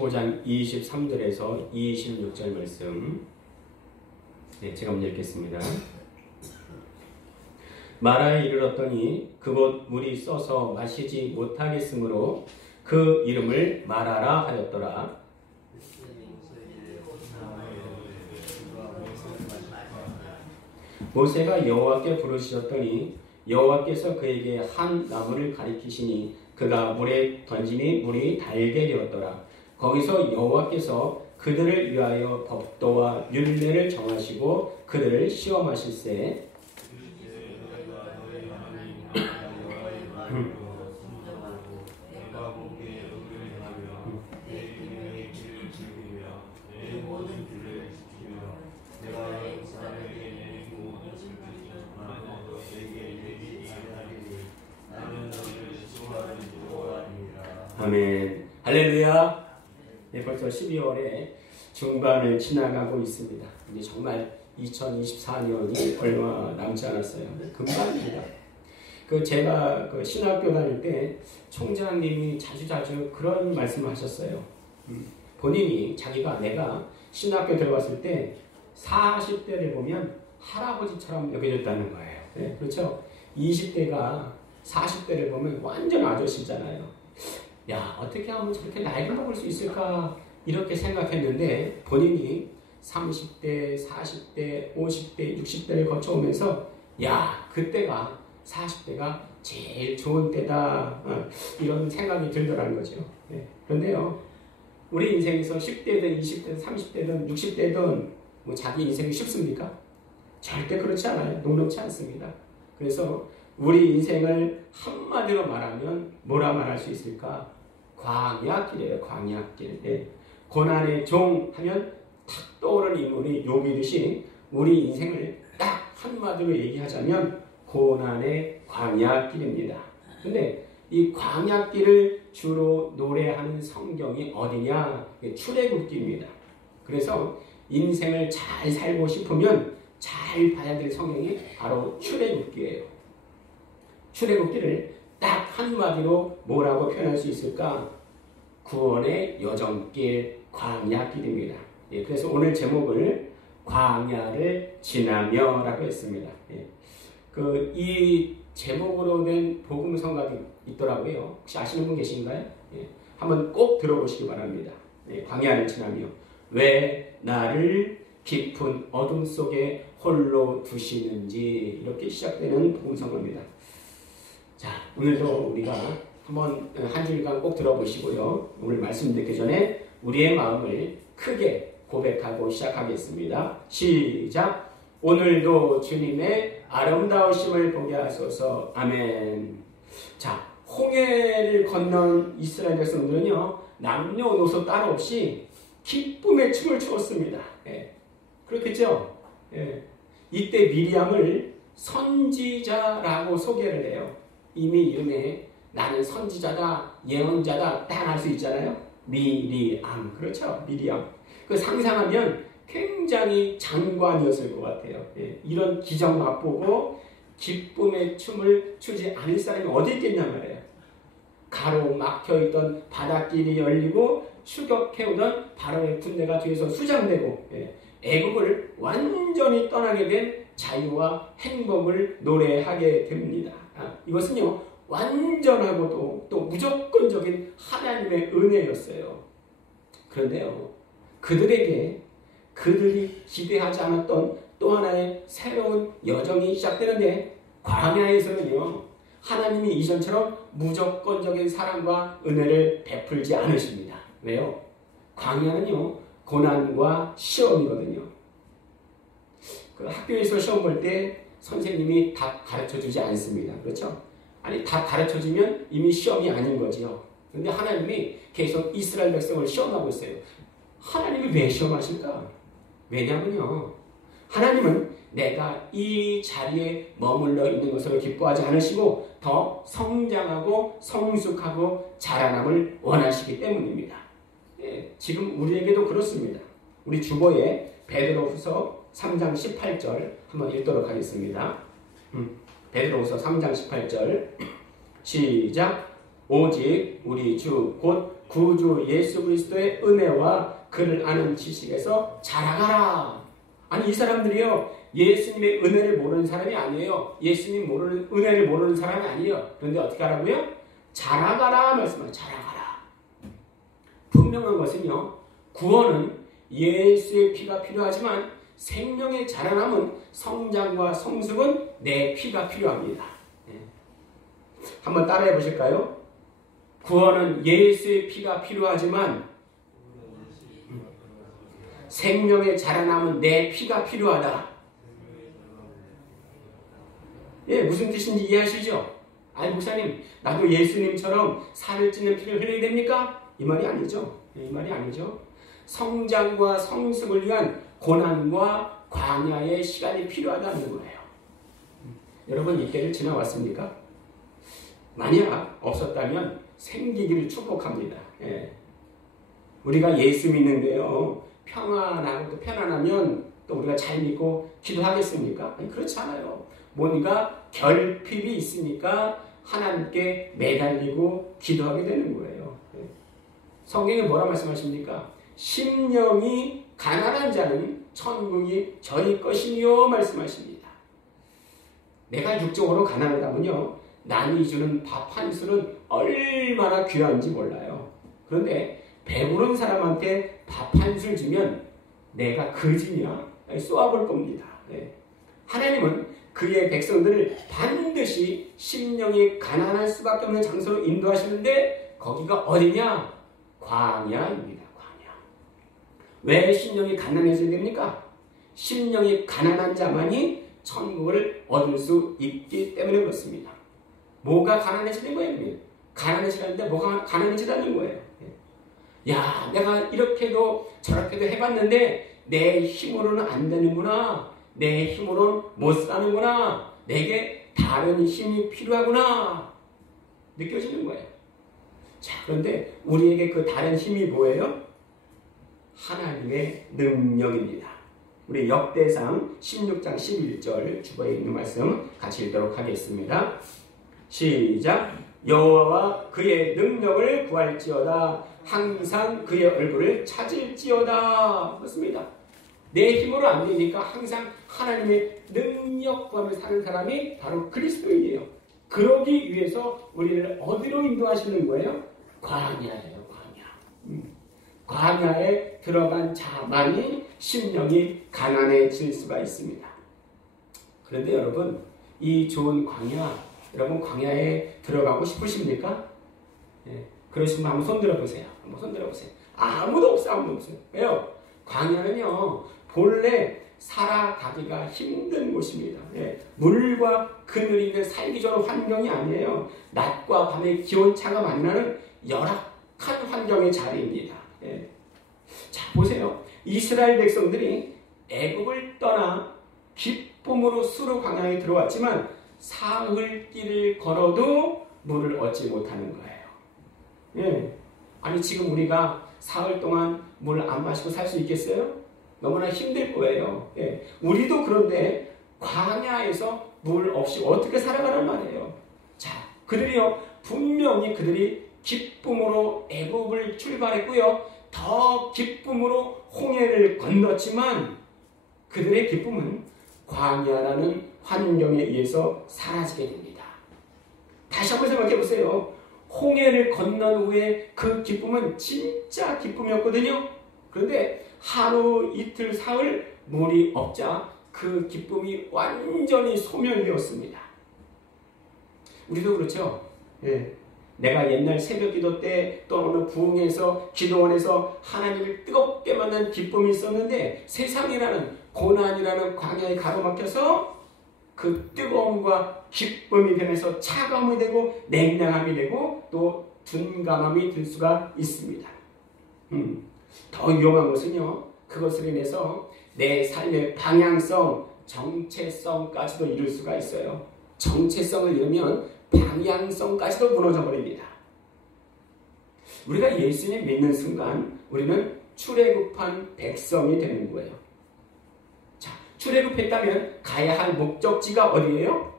15장 23절에서 26절 말씀. 네, 제가 먼저 읽겠습니다. 마라에 이르렀더니 그곳 물이 써서 마시지 못하겠으므로 그 이름을 마라라 하였더라. 모세가 여호와께 부르짖었더니 여호와께서 그에게 한 나무를 가리키시니 그가 물에 던지니 물이 달게 되었더라. 거기서 여호와께서 그들을 위하여 법도와 율례를 정하시고 그들을 시험하실세. 아멘. 할렐루야. 네, 벌써 12월에 중반을 지나가고 있습니다. 이제 정말 2024년이 얼마 남지 않았어요. 금방입니다. 제가 신학교 다닐 때 총장님이 자주 그런 말씀을 하셨어요. 본인이 내가 신학교 들어갔을 때 40대를 보면 할아버지처럼 여겨졌다는 거예요. 네, 그렇죠? 20대가 40대를 보면 완전 아저씨잖아요. 야, 어떻게 하면 저렇게 나이를 먹을 수 있을까? 이렇게 생각했는데 본인이 30대, 40대, 50대, 60대를 거쳐오면서 야, 그때가 40대가 제일 좋은 때다. 이런 생각이 들더라는 거죠. 네. 그런데요, 우리 인생에서 10대든 20대든 30대든 60대든 뭐 자기 인생이 쉽습니까? 절대 그렇지 않아요. 녹록치 않습니다. 그래서 우리 인생을 한마디로 말하면 뭐라 말할 수 있을까? 광야길이에요. 광야길. 네. 고난의 종 하면 탁 떠오르는 인물이 욥이듯이 우리 인생을 딱 한마디로 얘기하자면 고난의 광야길입니다. 근데 이 광야길을 주로 노래하는 성경이 어디냐? 출애굽기입니다. 그래서 인생을 잘 살고 싶으면 잘 봐야 될 성경이 바로 출애굽기예요. 출애굽기를 딱 한마디로 뭐라고 표현할 수 있을까? 구원의 여정길, 광야길입니다. 예, 그래서 오늘 제목을 광야를 지나며 라고 했습니다. 예, 이 제목으로 된 복음성가도 있더라고요. 혹시 아시는 분 계신가요? 예, 한번 꼭 들어보시기 바랍니다. 예, 광야를 지나며 왜 나를 깊은 어둠 속에 홀로 두시는지 이렇게 시작되는 복음성가입니다. 자, 오늘도 우리가 한번 한 주일간 꼭 들어보시고요. 오늘 말씀 듣기 전에 우리의 마음을 크게 고백하고 시작하겠습니다. 시작! 오늘도 주님의 아름다우심을 보게 하소서. 아멘. 자, 홍해를 건넌 이스라엘 백성들은요, 남녀노소 따로 없이 기쁨의 춤을 추었습니다. 예. 그렇겠죠? 예. 이때 미리암을 선지자라고 소개를 해요. 이미 이름에 나는 선지자다, 예언자다 딱 알 수 있잖아요. 미리암. 그렇죠? 미리암. 상상하면 굉장히 장관이었을 것 같아요. 예. 이런 기적 맛보고 기쁨의 춤을 추지 않을 사람이 어디 있겠냐 말이에요. 가로막혀있던 바닷길이 열리고 추격해오던 바로의 군대가 뒤에서 수장되고, 예. 애국을 완전히 떠나게 된 자유와 행복을 노래하게 됩니다. 이것은요, 완전하고 또 무조건적인 하나님의 은혜였어요. 그런데요, 그들이 기대하지 않았던 또 하나의 새로운 여정이 시작되는데, 광야에서는요, 하나님이 이전처럼 무조건적인 사랑과 은혜를 베풀지 않으십니다. 왜요? 광야는요, 고난과 시험이거든요. 학교에서 시험 볼 때 선생님이 답 가르쳐주지 않습니다. 그렇죠? 아니, 답 가르쳐주면 이미 시험이 아닌 거지요. 그런데 하나님이 계속 이스라엘 백성을 시험하고 있어요. 하나님이 왜 시험하실까? 왜냐면요, 하나님은 내가 이 자리에 머물러 있는 것을 기뻐하지 않으시고 더 성장하고 성숙하고 자라남을 원하시기 때문입니다. 예, 지금 우리에게도 그렇습니다. 우리 주보에 베드로후서 3장 18절 한번 읽도록 하겠습니다. 베드로후서 3장 18절 시작. 오직 우리 주 곧 구주 예수 그리스도의 은혜와 그를 아는 지식에서 자라가라. 아니 이 사람들이요 예수님의 은혜를 모르는 사람이 아니에요. 예수님 모르는 은혜를 모르는 사람이 아니에요. 그런데 어떻게 하라고요? 자라가라 말씀하세요. 자라가라. 분명한 것은요 구원은 예수의 피가 필요하지만 생명의 자라남은 성장과 성숙은 내 피가 필요합니다. 한번 따라해 보실까요? 구원은 예수의 피가 필요하지만 생명의 자라남은 내 피가 필요하다. 예, 무슨 뜻인지 이해하시죠? 아니 목사님 나도 예수님처럼 살을 찌는 피를 흘려야 됩니까? 이 말이 아니죠. 이 말이 아니죠. 성장과 성숙을 위한 고난과 광야의 시간이 필요하다는 거예요. 여러분 이 때를 지나왔습니까? 만약 없었다면 생기기를 축복합니다. 예. 우리가 예수 믿는데요 평안하고 편안하면 또 우리가 잘 믿고 기도하겠습니까? 아니, 그렇지 않아요. 뭔가 결핍이 있으니까 하나님께 매달리고 기도하게 되는 거예요. 예. 성경에 뭐라 말씀하십니까? 심령이 가난한 자는 천국이 저희 것이며 말씀하십니다. 내가 육적으로 가난하다면요 남이 주는 밥 한 술은 얼마나 귀한지 몰라요. 그런데 배부른 사람한테 밥 한 술 주면 내가 거지냐 쏘아볼 겁니다. 네. 하나님은 그의 백성들을 반드시 심령이 가난할 수밖에 없는 장소로 인도하시는데 거기가 어디냐? 광야입니다. 광야. 왜 심령이 가난해져야 됩니까? 심령이 가난한 자만이 천국을 얻을 수 있기 때문에 그렇습니다. 뭐가 가난해지는 거예요? 가난해지는데 뭐가 가난해지다는 거예요? 야, 내가 이렇게도 저렇게도 해봤는데 내 힘으로는 안 되는구나. 내 힘으로는 못 사는구나. 내게 다른 힘이 필요하구나. 느껴지는 거예요. 자, 그런데 우리에게 그 다른 힘이 뭐예요? 하나님의 능력입니다. 우리 역대상 16장 11절 주보에 있는 말씀 같이 읽도록 하겠습니다. 시작. 여호와와 그의 능력을 구할지어다. 항상 그의 얼굴을 찾을지어다. 그렇습니다. 내 힘으로 안 되니까 항상 하나님의 능력 구하며 사는 사람이 바로 그리스도인이에요. 그러기 위해서 우리를 어디로 인도하시는 거예요? 광야예요. 광야. 광야에 들어간 자만이 심령이 가난해질 수가 있습니다. 그런데 여러분 이 좋은 광야 여러분 광야에 들어가고 싶으십니까? 예, 그러시면 한번 손 들어보세요. 한번 손 들어보세요. 아무도 없어요. 아무도 없어요. 왜요? 광야는요 본래 살아가기가 힘든 곳입니다. 예, 물과 그늘이 있는 살기 좋은 환경이 아니에요. 낮과 밤의 기온차가 만나는 열악한 환경의 자리입니다. 예. 자 보세요. 이스라엘 백성들이 애굽을 떠나 기쁨으로 수르 광야에 들어왔지만 사흘길을 걸어도 물을 얻지 못하는 거예요. 예. 아니 지금 우리가 사흘 동안 물을 안 마시고 살 수 있겠어요? 너무나 힘들 거예요. 예. 우리도 그런데 광야에서 물 없이 어떻게 살아가란 말이에요. 자, 그들이요 분명히 그들이 기쁨으로 애굽을 출발했고요. 더 기쁨으로 홍해를 건넜지만 그들의 기쁨은 광야라는 환경에 의해서 사라지게 됩니다. 다시 한번 생각해 보세요. 홍해를 건넌 후에 그 기쁨은 진짜 기쁨이었거든요. 그런데 하루 이틀 사흘 물이 없자 그 기쁨이 완전히 소멸되었습니다. 우리도 그렇죠. 예. 내가 옛날 새벽기도 때 또 어느 부흥에서 기도원에서 하나님을 뜨겁게 만난 기쁨이 있었는데 세상이라는 고난이라는 광야에 가로막혀서 그 뜨거움과 기쁨이 변해서 차가움이 되고 냉랭함이 되고 또 둔감함이 들 수가 있습니다. 더 위험한 것은요. 그것으로 인해서 내 삶의 방향성, 정체성까지도 잃을 수가 있어요. 정체성을 잃으면 방향성까지도 무너져 버립니다. 우리가 예수님 믿는 순간 우리는 출애굽한 백성이 되는 거예요. 자, 출애굽했다면 가야 할 목적지가 어디예요?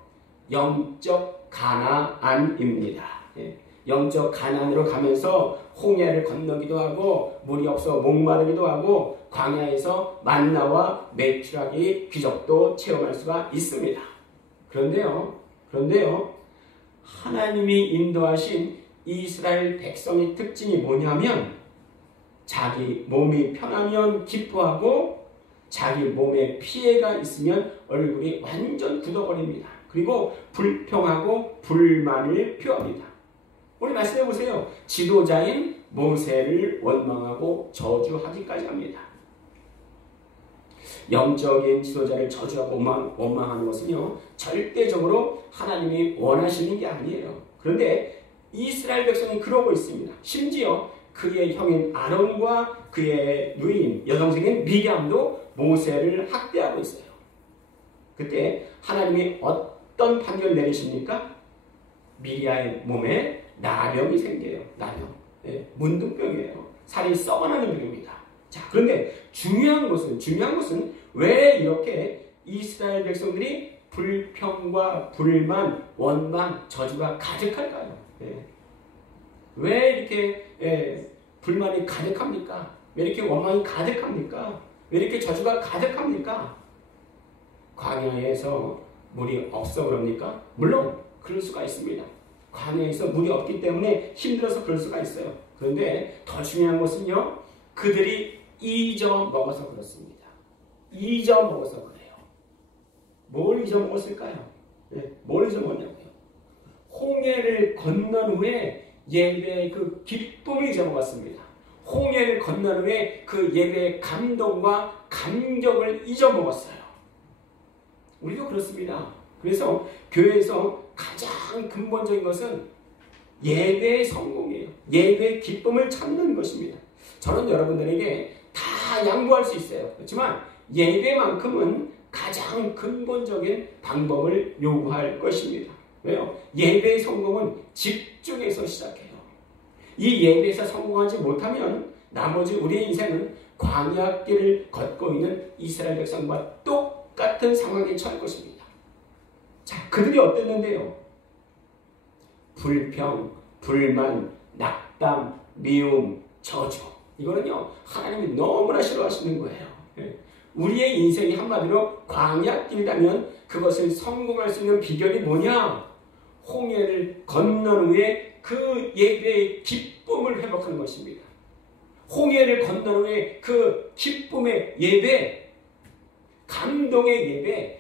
영적 가나안입니다. 예. 영적 가난으로 가면서 홍해를 건너기도 하고 물이 없어 목마르기도 하고 광야에서 만나와 메추라기 기적도 체험할 수가 있습니다. 그런데요, 하나님이 인도하신 이스라엘 백성의 특징이 뭐냐면 자기 몸이 편하면 기뻐하고 자기 몸에 피해가 있으면 얼굴이 완전 굳어버립니다. 그리고 불평하고 불만을 표합니다. 오늘 말씀해 보세요. 지도자인 모세를 원망하고 저주하기까지 합니다. 영적인 지도자를 저주하고 원망하는 것은요, 절대적으로 하나님이 원하시는 게 아니에요. 그런데 이스라엘 백성이 그러고 있습니다. 심지어 그의 형인 아론과 그의 누인 여동생인 미리암도 모세를 학대하고 있어요. 그때 하나님이 어떤 판결을 내리십니까? 미리암의 몸에 나병이 생겨요. 나병. 네, 문둥병이에요. 살이 썩어나는 병입니다. 자, 그런데 중요한 것은 왜 이렇게 이스라엘 백성들이 불평과 불만, 원망, 저주가 가득할까요? 네. 왜 이렇게 불만이 가득합니까? 왜 이렇게 원망이 가득합니까? 왜 이렇게 저주가 가득합니까? 광야에서 물이 없어 그럽니까? 물론 그럴 수가 있습니다. 광야에서 물이 없기 때문에 힘들어서 그럴 수가 있어요. 그런데 더 중요한 것은요, 그들이 잊어먹어서 그렇습니다. 잊어먹어서 그래요. 뭘 잊어먹었을까요? 네, 뭘 잊어먹었냐고요? 홍해를 건넌 후에 예배의 그 기쁨을 잊어먹었습니다. 홍해를 건넌 후에 그 예배의 감동과 감격을 잊어먹었어요. 우리도 그렇습니다. 그래서 교회에서 가장 근본적인 것은 예배의 성공이에요. 예배의 기쁨을 찾는 것입니다. 저는 여러분들에게 다 양보할 수 있어요. 그렇지만 예배만큼은 가장 근본적인 방법을 요구할 것입니다. 왜요? 예배의 성공은 집중해서 시작해요. 이 예배에서 성공하지 못하면 나머지 우리의 인생은 광야길을 걷고 있는 이스라엘 백성과 똑같은 상황에 처할 것입니다. 자, 그들이 어땠는데요? 불평, 불만, 낙담, 미움, 저주. 이거는요, 하나님이 너무나 싫어하시는 거예요. 우리의 인생이 한마디로 광야길이라면 그것을 성공할 수 있는 비결이 뭐냐? 홍해를 건넌 후에 그 예배의 기쁨을 회복하는 것입니다. 홍해를 건넌 후에 그 기쁨의 예배, 감동의 예배,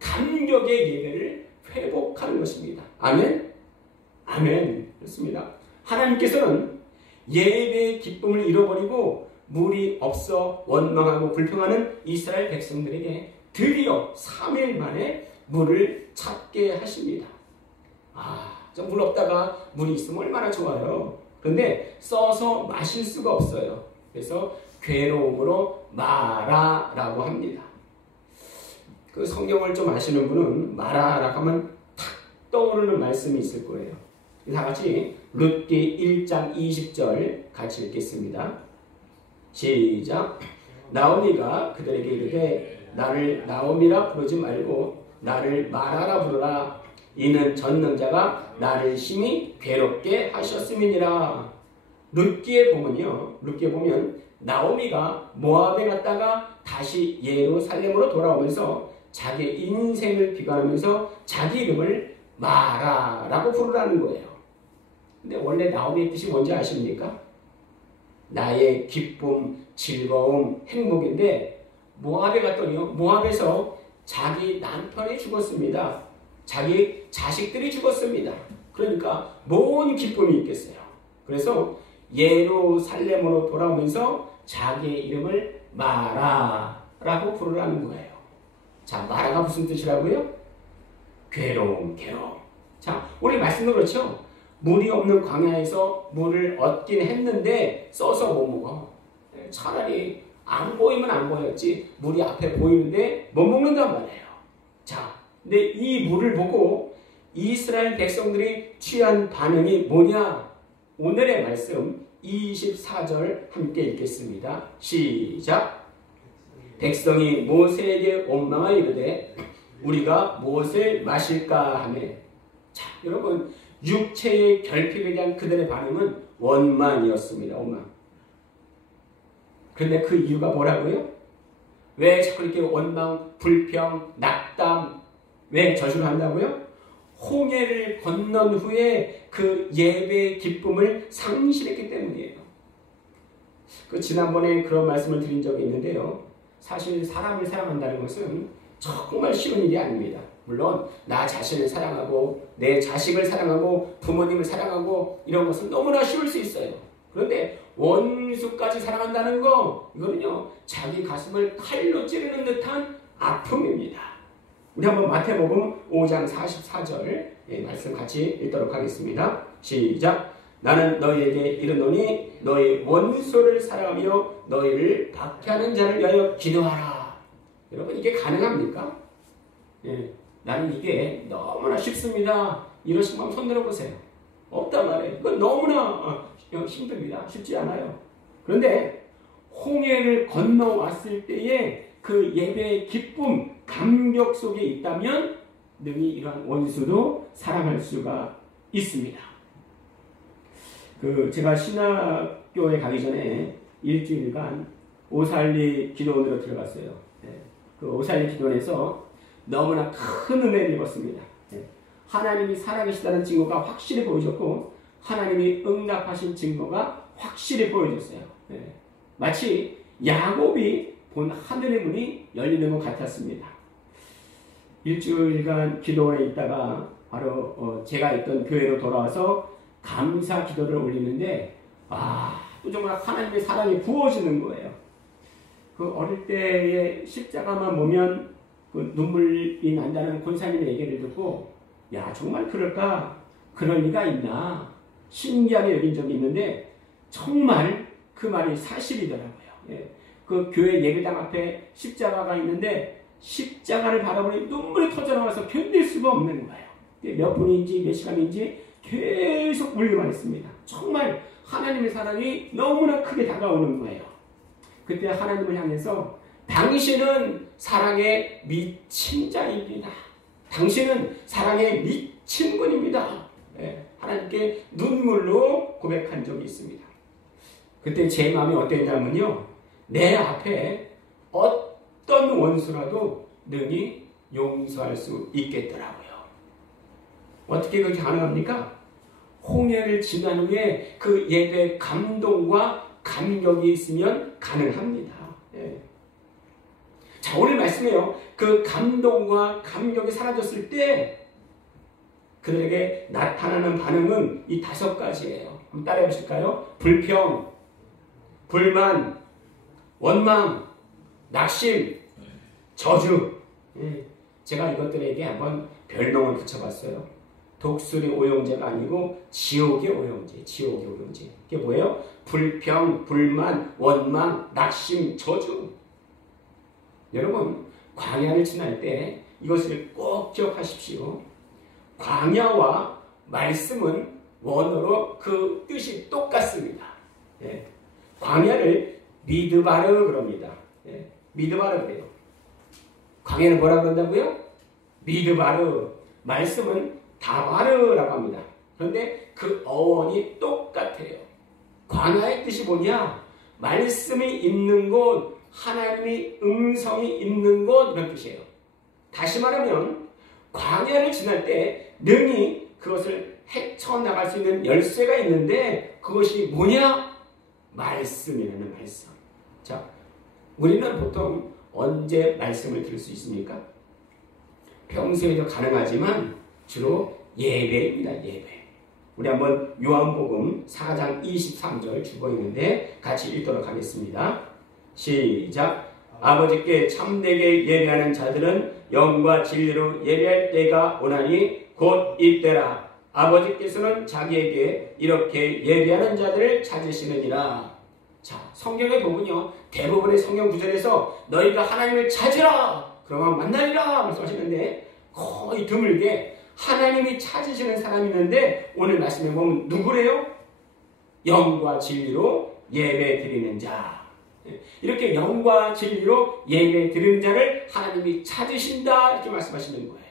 감격의 예배를 회복하는 것입니다. 아멘? 아멘. 그렇습니다. 하나님께서는 예배의 기쁨을 잃어버리고 물이 없어 원망하고 불평하는 이스라엘 백성들에게 드디어 3일 만에 물을 찾게 하십니다. 좀 물 없다가 물이 있으면 얼마나 좋아요. 그런데 써서 마실 수가 없어요. 그래서 괴로움으로 마라라고 합니다. 그 성경을 좀 아시는 분은 마라라고 하면 탁 떠오르는 말씀이 있을 거예요. 다 같이 룻기 1장 20절 같이 읽겠습니다. 시작. 나오미가 그들에게 이르되 나를 나오미라 부르지 말고 나를 마라라 부르라. 이는 전능자가 나를 심히 괴롭게 하셨음이니라. 룻기에 보면 나오미가 모압에 갔다가 다시 예루살렘으로 돌아오면서 자기 인생을 비관하면서 자기 이름을 마라라고 부르라는 거예요. 근데 원래 나오미의 뜻이 뭔지 아십니까? 나의 기쁨, 즐거움, 행복인데 모압에 갔더니요, 모압에서 자기 남편이 죽었습니다. 자기 자식들이 죽었습니다. 그러니까 뭔 기쁨이 있겠어요. 그래서 예루살렘으로 돌아오면서 자기의 이름을 마라라고 부르라는 거예요. 자, 마라가 무슨 뜻이라고요? 괴로움. 자, 우리 말씀도 그렇죠? 물이 없는 광야에서 물을 얻긴 했는데 써서 못 먹어. 차라리 안 보이면 안 보였지 물이 앞에 보이는데 못 먹는단 말이에요. 자, 근데 이 물을 보고 이스라엘 백성들이 취한 반응이 뭐냐? 오늘의 말씀 24절 함께 읽겠습니다. 시작. 백성이 모세에게 원망하여 이르되 우리가 무엇을 마실까 하매. 자, 여러분, 육체의 결핍에 대한 그들의 반응은 원망이었습니다. 원망. 그런데 그 이유가 뭐라고요? 왜 자꾸 이렇게 원망, 불평, 낙담, 왜 저주를 한다고요? 홍해를 건넌 후에 그 예배의 기쁨을 상실했기 때문이에요. 지난번에 그런 말씀을 드린 적이 있는데요. 사실 사람을 사랑한다는 것은 정말 쉬운 일이 아닙니다. 물론 나 자신을 사랑하고 내 자식을 사랑하고 부모님을 사랑하고 이런 것은 너무나 쉬울 수 있어요. 그런데 원수까지 사랑한다는 거, 이거는요 자기 가슴을 칼로 찌르는 듯한 아픔입니다. 우리 한번 마태복음 5장 44절 말씀 같이 읽도록 하겠습니다. 시작. 나는 너희에게 이르노니 너희 원수를 사랑하며 너희를 박해하는 자를 위하여 기도하라. 여러분 이게 가능합니까? 나는 이게 너무나 쉽습니다. 이러신 분 손 들어보세요. 없단 말이에요. 이건 너무나 힘듭니다. 쉽지 않아요. 그런데 홍해를 건너왔을 때에 그 예배의 기쁨, 감격 속에 있다면 능히 이러한 원수도 사랑할 수가 있습니다. 제가 신학교에 가기 전에 일주일간 오살리 기도원으로 들어갔어요. 그 오살리 기도원에서 너무나 큰 은혜를 입었습니다. 하나님이 살아계시다는 증거가 확실히 보여졌고 하나님이 응답하신 증거가 확실히 보여졌어요. 마치 야곱이 본 하늘의 문이 열리는 것 같았습니다. 일주일간 기도원에 있다가 바로 제가 있던 교회로 돌아와서 감사 기도를 올리는데 또 정말 하나님의 사랑이 부어지는 거예요. 어릴 때의 십자가만 보면 눈물이 난다는 권사님의 얘기를 듣고 야 정말 그럴까? 그럴 리가 있나? 신기하게 여긴 적이 있는데 정말 그 말이 사실이더라고요. 그 교회 예배당 앞에 십자가가 있는데 십자가를 바라보니 눈물이 터져나와서 견딜 수가 없는 거예요. 몇 분인지 몇 시간인지 계속 울기만 했습니다. 정말 하나님의 사랑이 너무나 크게 다가오는 거예요. 그때 하나님을 향해서 당신은 사랑에 미친 자입니다. 당신은 사랑에 미친 분입니다. 하나님께 눈물로 고백한 적이 있습니다. 그때 제 마음이 어땠냐면요. 내 앞에 어떤 원수라도 능히 용서할 수 있겠더라고요. 어떻게 그렇게 가능합니까? 홍해를 지난 후에 그 예배의 감동과 감격이 있으면 가능합니다. 자, 오늘 말씀해요. 그 감동과 감격이 사라졌을 때 그들에게 나타나는 반응은 이 5가지예요. 한번 따라해 보실까요? 불평, 불만, 원망, 낙심, 저주. 제가 이것들에게 한번 별명을 붙여봤어요. 독수리 오용제가 아니고 지옥의 오용제, 지옥의 오용제. 이게 뭐예요? 불평, 불만, 원망, 낙심, 저주. 여러분, 광야를 지날 때 이것을 꼭 기억하십시오. 광야와 말씀은 원어로 그 뜻이 똑같습니다. 광야를 미드바르 그럽니다. 미드바르 그래요. 광야는 뭐라 그런다고요? 미드바르. 말씀은 다바르라고 합니다. 그런데 그 어원이 똑같아요. 광야의 뜻이 뭐냐? 말씀이 있는 곳, 하나님의 음성이 있는 곳, 이런 뜻이에요. 다시 말하면 광야를 지날 때 능히 그것을 헤쳐나갈 수 있는 열쇠가 있는데 그것이 뭐냐? 말씀이라는 말씀. 자, 우리는 보통 언제 말씀을 들을 수 있습니까? 평소에도 가능하지만 주로 예배입니다. 예배. 우리 한번 요한복음 4장 23절 주고 있는데 같이 읽도록 하겠습니다. 시작. 아버지께 참되게 예배하는 자들은 영과 진리로 예배할 때가 오나니 곧 이때라. 아버지께서는 자기에게 이렇게 예배하는 자들을 찾으시느니라. 자, 성경에 보면요, 대부분의 성경 구절에서 너희가 하나님을 찾으라 그러면 만나리라 말씀하시는데 거의 드물게 하나님이 찾으시는 사람이 있는데 오늘 말씀에 보면 누구래요? 영과 진리로 예배 드리는 자. 이렇게 영과 진리로 예배 드리는 자를 하나님이 찾으신다 이렇게 말씀하시는 거예요.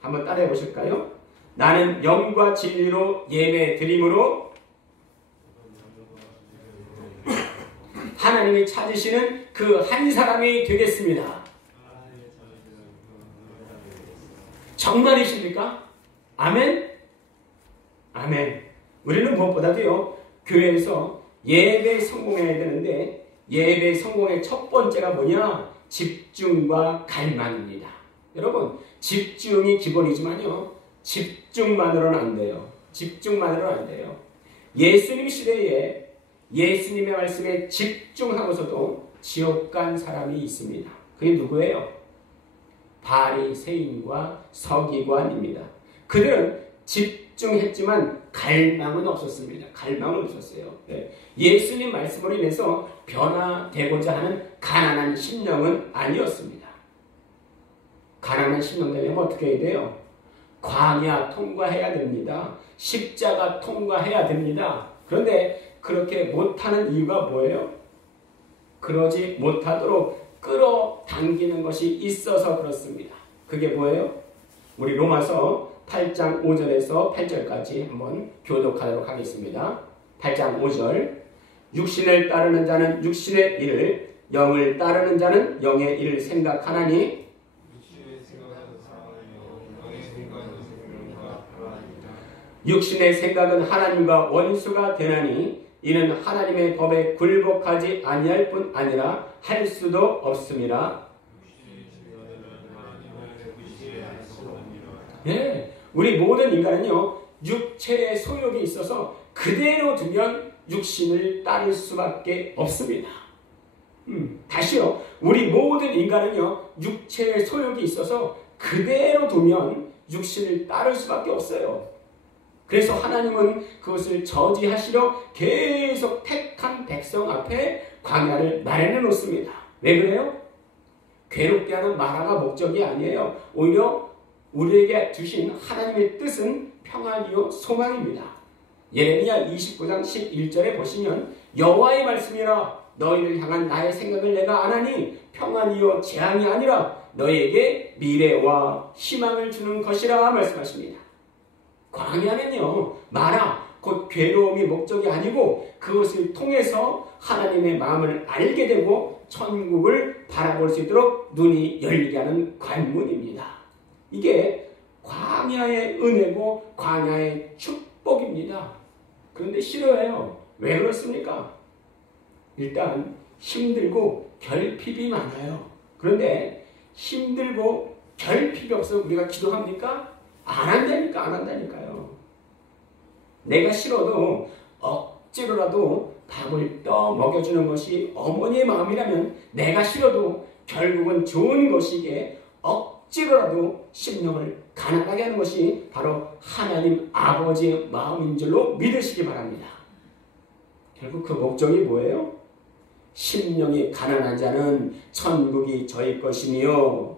한번 따라해 보실까요? 나는 영과 진리로 예배 드림으로 하나님이 찾으시는 그 한 사람이 되겠습니다. 정말이십니까? 아멘? 아멘. 우리는 무엇보다도요, 교회에서 예배 성공해야 되는데, 예배 성공의 첫 번째가 뭐냐? 집중과 갈망입니다. 여러분, 집중이 기본이지만요, 집중만으로는 안 돼요. 집중만으로는 안 돼요. 예수님 시대에 예수님의 말씀에 집중하고서도 지옥 간 사람이 있습니다. 그게 누구예요? 바리새인과 서기관입니다. 그들은 집중했지만 갈망은 없었습니다. 갈망은 없었어요. 예수님 말씀으로 인해서 변화되고자 하는 가난한 심령은 아니었습니다. 가난한 심령 되려면 어떻게 해야 돼요? 광야 통과해야 됩니다. 십자가 통과해야 됩니다. 그런데 그렇게 못하는 이유가 뭐예요? 그러지 못하도록 끌어당기는 것이 있어서 그렇습니다. 그게 뭐예요? 우리 로마서 8장 5절에서 8절까지 한번 교독하도록 하겠습니다. 8장 5절. 육신을 따르는 자는 육신의 일을, 영을 따르는 자는 영의 일을 생각하나니 육신의 생각은 하나님과 원수가 되나니 이는 하나님의 법에 굴복하지 아니할 뿐 아니라 할 수도 없음이라. 네, 우리 모든 인간은요, 육체의 소욕이 있어서 그대로 두면 육신을 따를 수밖에 없습니다. 다시요, 우리 모든 인간은요, 육체의 소욕이 있어서 그대로 두면 육신을 따를 수밖에 없어요. 그래서 하나님은 그것을 저지하시려 계속 택한 백성 앞에 광야를 마련해 놓습니다. 왜 그래요? 괴롭게 하는 마라가 목적이 아니에요. 오히려 우리에게 주신 하나님의 뜻은 평안이요 소망입니다. 예레미야 29장 11절에 보시면 여호와의 말씀이라 너희를 향한 나의 생각을 내가 아나니 평안이요 재앙이 아니라 너희에게 미래와 희망을 주는 것이라 말씀하십니다. 광야는요, 마라, 곧 괴로움이 목적이 아니고 그것을 통해서 하나님의 마음을 알게 되고 천국을 바라볼 수 있도록 눈이 열리게 하는 관문입니다. 이게 광야의 은혜고 광야의 축복입니다. 그런데 싫어해요. 왜 그렇습니까? 일단 힘들고 결핍이 많아요. 그런데 힘들고 결핍이 없어서 우리가 기도합니까? 안 한다니까요. 내가 싫어도 억지로라도 밥을 떠 먹여주는 것이 어머니의 마음이라면 내가 싫어도 결국은 좋은 것이기에 억지로라도 심령을 가난하게 하는 것이 바로 하나님 아버지의 마음인 줄로 믿으시기 바랍니다. 결국 그 목적이 뭐예요? 심령이 가난한 자는 천국이 저희 것이며,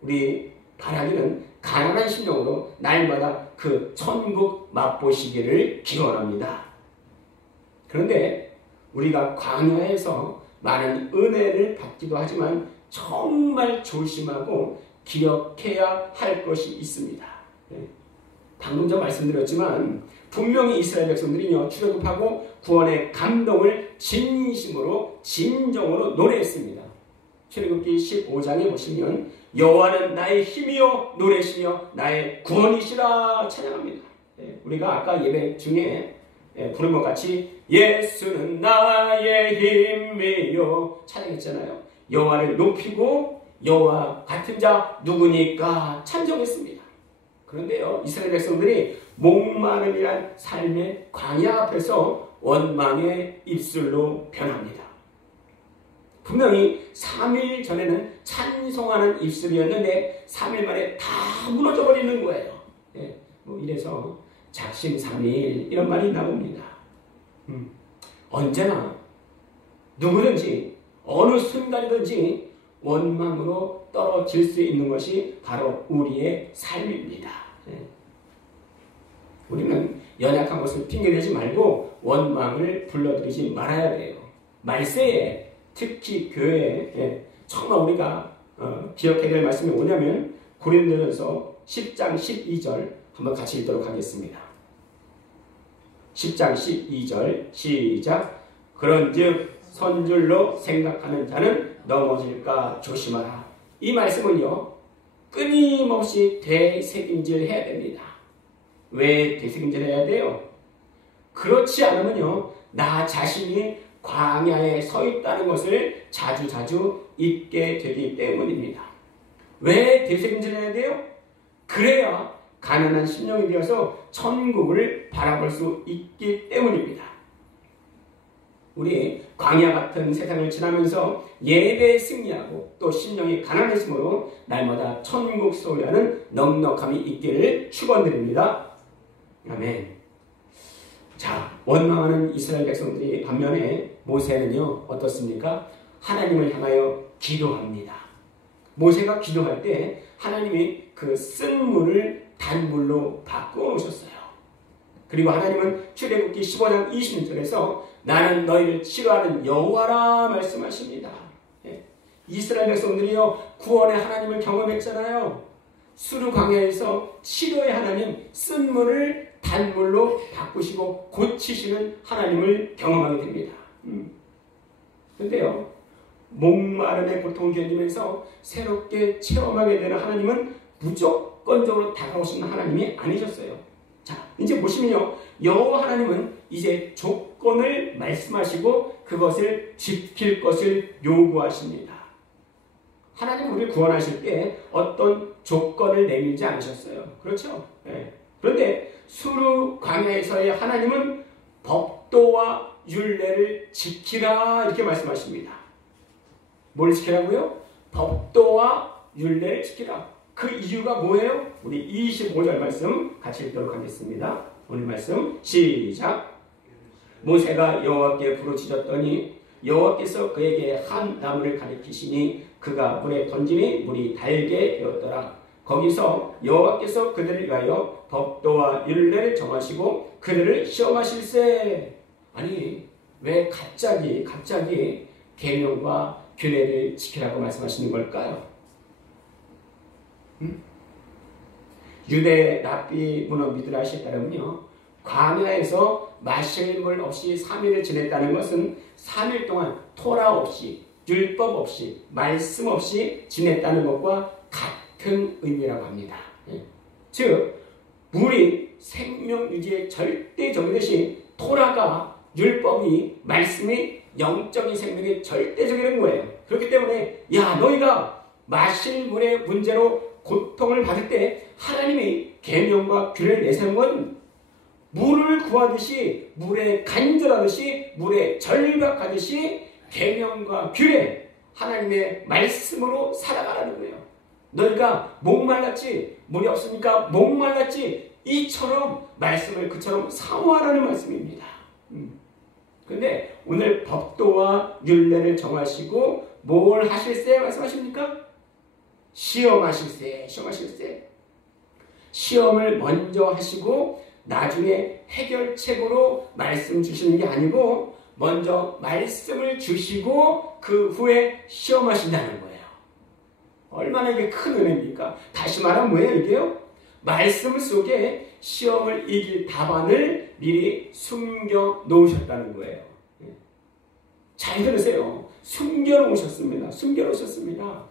우리 바라기는 가난한 심령으로 날마다 그 천국 맛보시기를 기원합니다. 그런데 우리가 광야에서 많은 은혜를 받기도 하지만 정말 조심하고 기억해야 할 것이 있습니다. 방금 전 말씀드렸지만 분명히 이스라엘 백성들이요, 출애굽하고 구원의 감동을 진심으로 진정으로 노래했습니다. 출애굽기 15장에 보시면 여호와는 나의 힘이요 노래시며 나의 구원이시라 찬양합니다. 우리가 아까 예배 중에 부른 것 같이 예수는 나의 힘이요 찬양했잖아요. 여호와를 높이고 여호와 같은 자 누구니까 찬송했습니다. 그런데요, 이스라엘 백성들이 목마름이란 삶의 광야 앞에서 원망의 입술로 변합니다. 분명히 3일 전에는 찬송하는 입술이었는데 3일 만에 다 무너져 버리는 거예요. 이래서 작심삼일 이런 말이 나옵니다. 언제나 누구든지 어느 순간이든지 원망으로 떨어질 수 있는 것이 바로 우리의 삶입니다. 우리는 연약한 것을 핑계대지 말고 원망을 불러들이지 말아야 돼요. 말세에 특히 교회에 정말 우리가 기억해야 될 말씀이 뭐냐면 고린도전서 10장 12절 한번 같이 읽도록 하겠습니다. 10장 12절 시작. 그런즉 선줄로 생각하는 자는 넘어질까 조심하라. 이 말씀은요, 끊임없이 되새김질 해야 됩니다. 왜 되새김질 해야 돼요? 그렇지 않으면요, 나 자신이 광야에 서 있다는 것을 자주자주 잊게 되기 때문입니다. 왜 되새김질 해야 돼요? 그래야 가난한 심령이 되어서 천국을 바라볼 수 있기 때문입니다. 우리 광야 같은 세상을 지나면서 예배에 승리하고 또 심령이 가난해짐으로 날마다 천국 소유하는 넉넉함이 있기를 축원드립니다. 아멘. 자, 원망하는 이스라엘 백성들이 반면에 모세는요, 어떻습니까? 하나님을 향하여 기도합니다. 모세가 기도할 때 하나님이 그 쓴 물을 단물로 바꾸어 놓으셨어요. 그리고 하나님은 출애굽기 15장 26절에서 나는 너희를 치료하는 여호와라 말씀하십니다. 이스라엘 백성들이요, 구원의 하나님을 경험했잖아요. 수르 광야에서 치료의 하나님, 쓴 물을 단물로 바꾸시고 고치시는 하나님을 경험하게 됩니다. 그런데요, 목마름의 고통을 견디면서 새롭게 체험하게 되는 하나님은 무조건적으로 다가오시는 하나님이 아니셨어요. 자, 이제 보시면요, 여호와 하나님은 이제 조건을 말씀하시고 그것을 지킬 것을 요구하십니다. 하나님 우리를 구원하실 때 어떤 조건을 내밀지 않으셨어요. 그렇죠? 네. 그런데 수르 광야에서의 하나님은 법도와 율례를 지키라 이렇게 말씀하십니다. 뭘 지키라고요? 법도와 율례를 지키라. 그 이유가 뭐예요? 우리 25절 말씀 같이 읽도록 하겠습니다. 오늘 말씀 시작. 모세가 여호와께 부르짖었더니 여호와께서 그에게 한 나무를 가리키시니 그가 물에 던지니 물이 달게 되었더라. 거기서 여호와께서 그들을 위하여 법도와 율례를 정하시고 그들을 시험하실세. 아니, 왜 갑자기 계명과 규례를 지키라고 말씀하시는 걸까요? 유대 랍비 문어 미드라시에 따르면요, 광야에서 마실 물 없이 3일을 지냈다는 것은 3일 동안 토라 없이, 율법 없이, 말씀 없이 지냈다는 것과 같은 의미라고 합니다. 즉, 물이 생명 유지의 절대적이듯이 토라가, 율법이, 말씀이 영적인 생명의 절대적이라는 거예요. 그렇기 때문에 야, 너희가 마실 물의 문제로 고통을 받을 때 하나님이 계명과 규례를 내세운 건 물을 구하듯이, 물에 간절하듯이, 물에 절박하듯이 계명과 규례, 하나님의 말씀으로 살아가라는 거예요. 너희가 목말랐지, 물이 없으니까 목말랐지, 이처럼 말씀을 그처럼 사모하라는 말씀입니다. 그런데 오늘 법도와 율례를 정하시고 뭘 하실세 말씀하십니까? 시험하실세. 시험을 먼저 하시고 나중에 해결책으로 말씀 주시는 게 아니고 먼저 말씀을 주시고 그 후에 시험하신다는 거예요. 얼마나 이게 큰 은혜입니까? 다시 말하면 뭐예요 이게요? 말씀 속에 시험을 이길 답안을 미리 숨겨 놓으셨다는 거예요. 잘 들으세요. 숨겨 놓으셨습니다.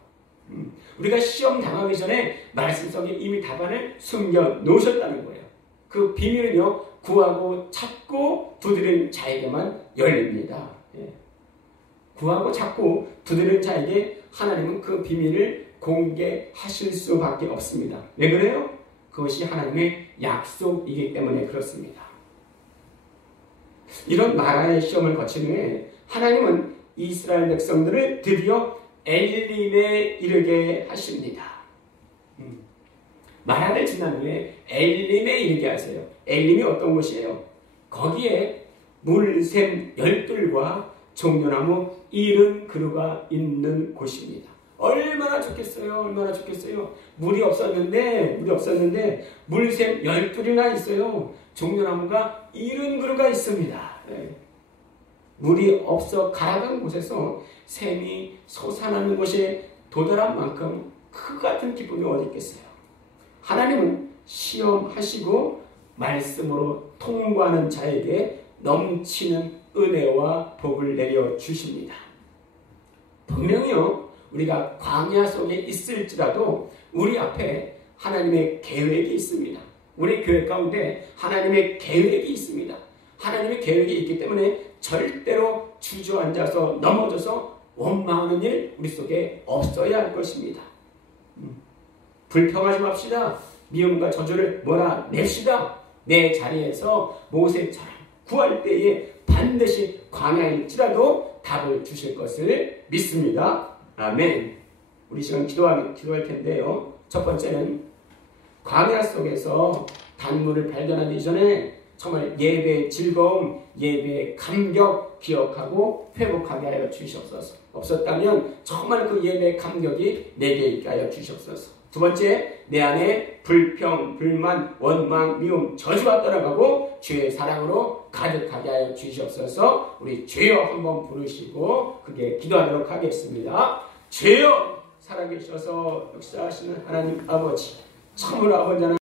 우리가 시험 당하기 전에 말씀 속에 이미 답안을 숨겨 놓으셨다는 거예요. 그 비밀은요, 구하고 찾고 두드리는 자에게만 열립니다. 구하고 찾고 두드리는 자에게 하나님은 그 비밀을 공개하실 수밖에 없습니다. 왜 그래요? 그것이 하나님의 약속이기 때문에 그렇습니다. 이런 나라의 시험을 거친 후에 하나님은 이스라엘 백성들을 드디어 엘림에 이르게 하십니다. 마라를 지난 후에 엘림에 이르게 하세요. 엘림이 어떤 곳이에요? 거기에 물샘 열둘과 종려나무 70그루가 있는 곳입니다. 얼마나 좋겠어요. 물이 없었는데 물샘 12이나 있어요. 종려나무가 70그루가 있습니다. 물이 없어 가라간 곳에서 샘이 솟아나는 곳에 도달한 만큼 그 같은 기쁨이 어디 있겠어요. 하나님은 시험하시고 말씀으로 통과하는 자에게 넘치는 은혜와 복을 내려 주십니다. 분명히요, 우리가 광야 속에 있을지라도 우리 앞에 하나님의 계획이 있습니다. 우리 교회 가운데 하나님의 계획이 있습니다. 하나님의 계획이 있기 때문에 절대로 주저앉아서 넘어져서 원망하는 일 우리 속에 없어야 할 것입니다. 불평하지 맙시다. 미움과 저주를 몰아냅시다. 내 자리에서 모세처럼 구할 때에 반드시 광야일지라도 답을 주실 것을 믿습니다. 아멘. 우리 시간 기도할 텐데요. 첫 번째는 광야 속에서 단물을 발견하기 이전에 정말 예배의 즐거움, 예배의 감격 기억하고 회복하게 하여 주시옵소서. 없었다면 정말 그 예배의 감격이 내게 있게 하여 주시옵소서. 두 번째, 내 안에 불평, 불만, 원망, 미움, 저주가 떠나가고 주의 사랑으로 가득하게 하여 주시옵소서. 우리 주여 한번 부르시고 그게 기도하도록 하겠습니다. 주여 살아계셔서 역사하시는 하나님 아버지, 참으로 아버지 하나님